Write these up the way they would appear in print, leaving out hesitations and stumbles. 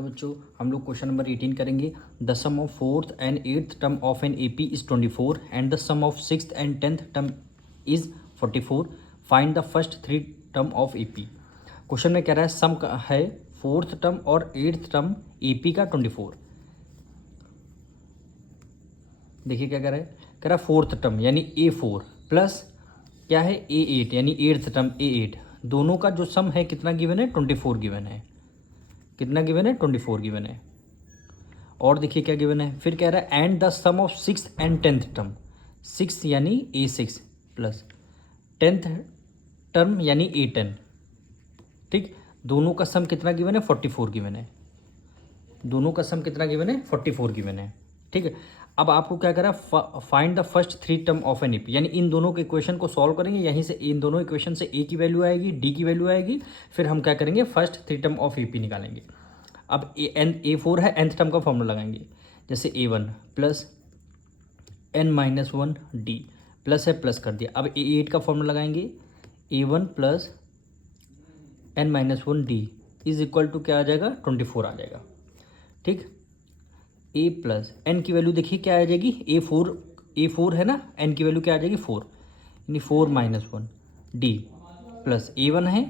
बच्चों हम लोग क्वेश्चन नंबर 18 करेंगे। The sum of fourth and eighth term of an AP is 24 and the sum of sixth and tenth term is 44। Find the first three term of AP. Question में कह रहा है sum है fourth term और eighth term AP का 24। देखिए क्या कह रहा है फोर्थ टर्म यानी A4 प्लस क्या है A8 यानी एट्थ टर्म A8, दोनों का जो सम है कितना गिवन है 24 गिवन है। कितना गिवन है 24 गिवन है। और देखिए क्या गिवन है, फिर कह रहा है and the sum of six and tenth term, six यानी A6 प्लस टेंथ टर्म यानी A10। ठीक, दोनों का सम कितना गिवन है 44 गिवन है। दोनों का सम कितना गिवन है 44 गिवन है। ठीक है, अब आपको क्या करा find the first three term of an AP, यानी इन दोनों के इक्वेशन को सॉल्व करेंगे। यहीं से इन दोनों इक्वेशन से ए की वैल्यू आएगी, डी की वैल्यू आएगी, फिर हम क्या करेंगे first three term of AP निकालेंगे। अब A4 है, nth टर्म का फॉर्मूला लगाएंगे। जैसे A1 plus n-1 d plus है प्लस कर दिया। अब A8 का फॉर्मूला लगाएंगे, A1 plus n-1 d is equal to क्या आ जाएगा 24 आ जाएगा। ठीक, A प्लस n की वैल्यू देखिए क्या आ जाएगी, A4 है ना, n की वैल्यू क्या आ जाएगी 4, यानी 4-1 डी प्लस A1 है,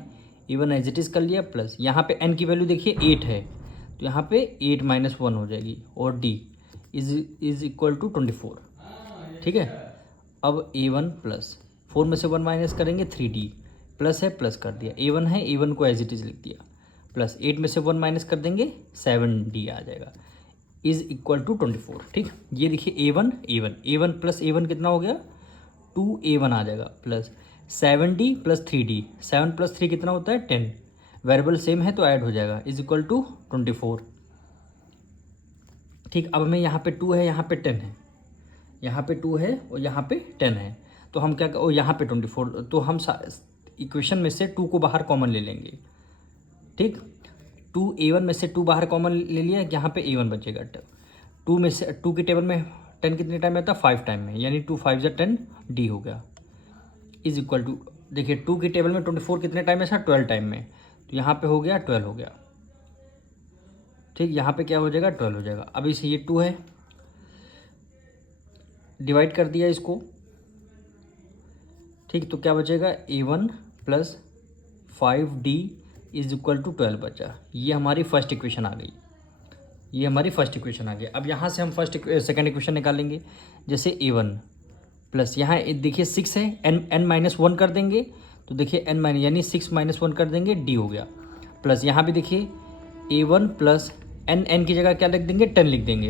A1 एज इट इज़ कर लिया, प्लस यहाँ पे n की वैल्यू देखिए 8 है तो यहाँ पे 8-1 हो जाएगी, और d इज इक्वल टू 24। ठीक है, अब A1 प्लस 4 में से 1 माइनस करेंगे 3d प्लस है प्लस कर दिया। A1 है, A1 को एज इट इज़ लिख दिया, प्लस 8 में से 1 माइनस कर देंगे 7d आ जाएगा, इज इक्वल टू 24। ठीक, ये देखिए A1 प्लस A1 कितना हो गया 2A1 आ जाएगा, plus 7d plus 3d, 7 plus 3 कितना होता है 10, वेरिएबल सेम है तो ऐड हो जाएगा, इज इक्वल टू 24। ठीक, अब हमें यहाँ पे 2 है, यहाँ पे 10 है, यहाँ पे 2 है और यहाँ पे 10 है, तो हम क्या और यहाँ पे 24, तो हम इक्वेशन में से 2 को बाहर कॉमन ले लेंगे। ठीक, 2A1 में से 2 बाहर कॉमन ले लिया, यहाँ पे A1 बचेगा। 2 में से 2 की टेबल में 10 कितने टाइम में आता है 5 टाइम में, यानी 2 5 10 डी हो गया, इज इक्वल टू देखिए 2 की टेबल में 24 कितने टाइम में था 12 टाइम में, तो यहाँ पे हो गया 12 हो गया। ठीक, यहाँ पे क्या हो जाएगा 12 हो जाएगा। अब इसे ये 2 है, डिवाइड कर दिया इसको। ठीक, तो क्या बचेगा A1 plus 5d is equal to 12 बचा। ये हमारी फर्स्ट इक्वेशन आ गई, ये हमारी फर्स्ट इक्वेशन आ गई। अब यहाँ से हम सेकंड इक्वेशन निकालेंगे। जैसे A1 प्लस यहाँ देखिए 6 है, n-1 कर देंगे तो देखिए n माइनस यानी 6-1 कर देंगे, d हो गया, प्लस यहाँ भी देखिए A1 प्लस n की जगह क्या लिख देंगे 10 लिख देंगे,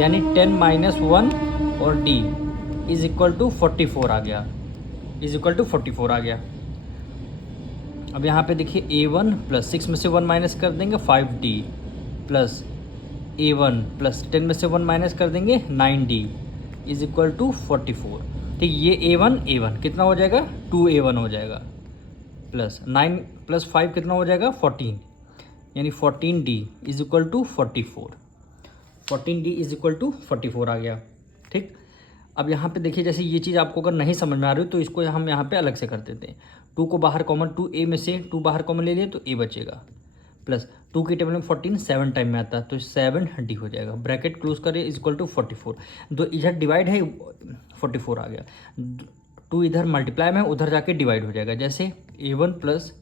यानी 10-1 और d इज इक्वल टू 44 आ गया, इज इक्वल टू 44 आ गया। अब यहाँ पे देखिए A1 प्लस 6 में से 1 माइनस कर देंगे 5d प्लस A1 प्लस 10 में से 1 माइनस कर देंगे 9d इज इक्वल टू 44। ठीक, ये A1 कितना हो जाएगा 2A1 हो जाएगा, प्लस 9 प्लस 5 कितना हो जाएगा 14, यानी 14d is equal to 44। 14d is equal to 44 आ गया। ठीक, अब यहाँ पे देखिए जैसे ये चीज़ आपको अगर नहीं समझ में आ रही हो तो इसको हम यहाँ पे अलग से कर देते हैं। 2 को बाहर कॉमन 2a में से 2 बाहर कॉमन ले लिए तो a बचेगा, प्लस 2 की टेबल में 14 7 टाइम में आता है तो 7d हो जाएगा, ब्रैकेट क्लोज करें इज इक्वल टू 44। दो इधर डिवाइड है 44 आ गया, 2 इधर मल्टीप्लाई में उधर जाके डिवाइड हो जाएगा। जैसे A1 plus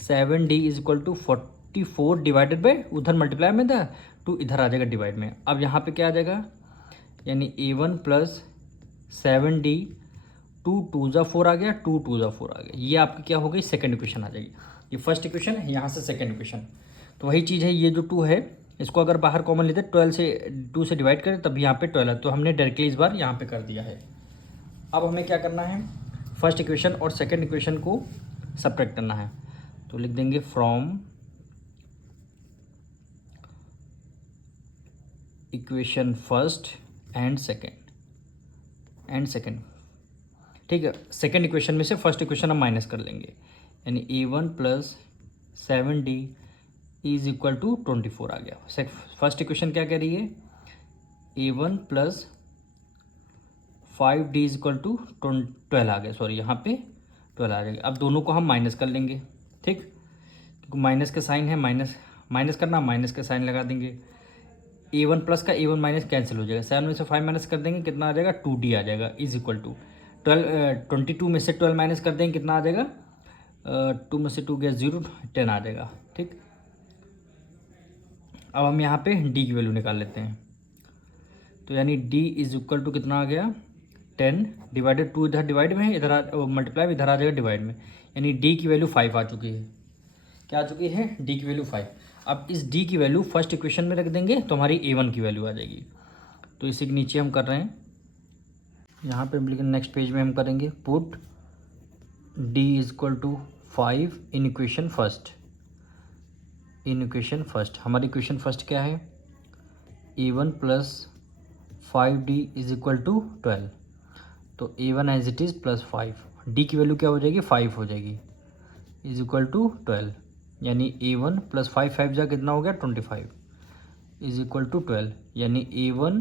7d is equal to 44 divided by उधर मल्टीप्लाई में था 2 इधर आ जाएगा डिवाइड में। अब यहाँ पे क्या आ जाएगा, यानी A1 प्लस 7d 2 2 ज़ा 4 आ गया, 2 2 ज़ा 4 आ गया। ये आपकी क्या हो गई सेकंड इक्वेशन आ जाएगी। ये फर्स्ट इक्वेशन है, यहाँ से सेकंड इक्वेशन, तो वही चीज़ है। ये जो 2 है इसको अगर बाहर कॉमन लेते 2 से डिवाइड करें तब यहाँ पे 12 है, तो हमने डायरेक्टली इस बार यहाँ पे कर दिया है। अब हमें क्या करना है, फर्स्ट इक्वेशन और सेकंड इक्वेशन को सब्ट्रैक्ट करना है, तो लिख देंगे from equation first and second. ठीक है, सेकंड इक्वेशन में से फर्स्ट इक्वेशन हम माइनस कर लेंगे, यानी A1 plus 7d is equal to 24 आ गया। फर्स्ट इक्वेशन क्या कह रही है, A1 plus 5d is equal to 12 आ गया, सॉरी यहाँ पे 12 आ जाएगा। अब दोनों को हम माइनस कर लेंगे। ठीक, क्योंकि माइनस का साइन है, माइनस करना, माइनस का साइन लगा देंगे। A1 प्लस का A1 माइनस कैंसिल हो जाएगा, 7 में से 5 माइनस कर देंगे कितना आ जाएगा 2D आ जाएगा, इज इक्वल टू 22 में से 12 माइनस कर देंगे कितना आ जाएगा 2 में से 2 गया 0, 10 आ जाएगा। ठीक, अब हम यहाँ पे D की वैल्यू निकाल लेते हैं। तो यानी D इज इक्वल टू कितना आ गया 10 डिवाइडेड 2 इधर डिवाइड में है, इधर मल्टीप्लाई इधर आ जाएगा डिवाइड में, यानी D की वैल्यू 5 आ चुकी है। क्या आ चुकी है D की वैल्यू 5। अब इस D की वैल्यू फर्स्ट इक्वेशन में रख देंगे तो हमारी A1 की वैल्यू आ जाएगी। तो इसी के नीचे हम कर रहे हैं, यहाँ पे लेकिन नेक्स्ट पेज में हम करेंगे put D is equal to 5 in equation first. In equation first हमारी इक्वेशन फर्स्ट क्या है A1 plus 5D is equal to 12। तो A1 as it is plus 5, D की वैल्यू क्या हो जाएगी 5 हो जाएगी, इज इक्वल टू 12, यानी A1 प्लस 5 जा कितना हो गया 25 इज इक्वल टू 12, यानी A1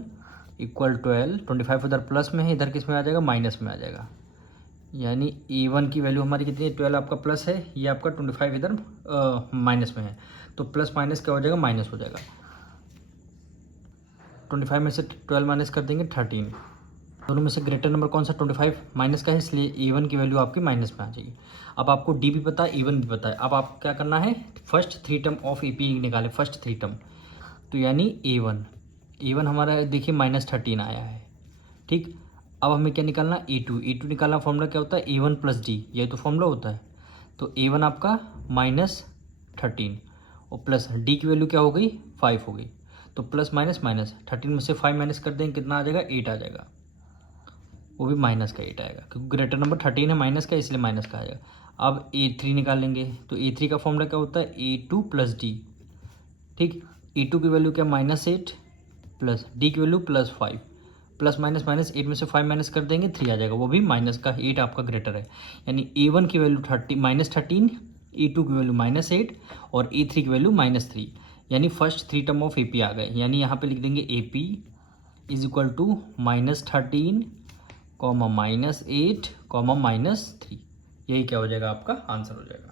इक्वल 12, 25 इधर प्लस में है, इधर किस में आ जाएगा माइनस में आ जाएगा, यानी A1 की वैल्यू हमारी कितनी है 12 आपका प्लस है, ये आपका 25 इधर माइनस में है, तो प्लस माइनस क्या हो जाएगा माइनस हो जाएगा। 25 में से 12 माइनस कर देंगे 13, दोनों में से ग्रेटर नंबर कौन सा 25 माइनस का है, इसलिए A1 की वैल्यू आपकी माइनस में आ जाएगी। अब आपको D भी पता है A1 भी पता है, अब आप क्या करना है फर्स्ट 3 टर्म ऑफ AP निकाले, फर्स्ट 3 टर्म, तो यानी A1 हमारा देखिए -13 आया है। ठीक, अब हमें क्या निकालना A2 निकालना, फॉर्मूला क्या होता है A1 प्लस D, यही तो फॉर्मूला होता है। तो A1 आपका -13 और प्लस D की वैल्यू क्या हो गई 5 हो गई, तो प्लस माइनस माइनस 13 में से 5 माइनस कर देंगे कितना आ जाएगा 8 आ जाएगा, वो भी माइनस का 8 आएगा क्योंकि ग्रेटर नंबर 13 है माइनस का, इसलिए माइनस का आएगा। अब A3 निकालेंगे, तो A3 का फॉर्मूला क्या होता है A2 प्लस D। ठीक, A2 की वैल्यू क्या -8 प्लस D की वैल्यू +5, प्लस माइनस माइनस 8 में से 5 माइनस कर देंगे 3 आ जाएगा, वो भी माइनस का 8 आपका ग्रेटर है, यानी A1 की वैल्यू -13, A2 की वैल्यू -8 और A3 की वैल्यू -3, यानी फर्स्ट 3 टर्म ऑफ AP आ गए। यानी यहाँ पे लिख देंगे AP इज इक्वल टू -13, -8, -3, यही क्या हो जाएगा आपका आंसर हो जाएगा।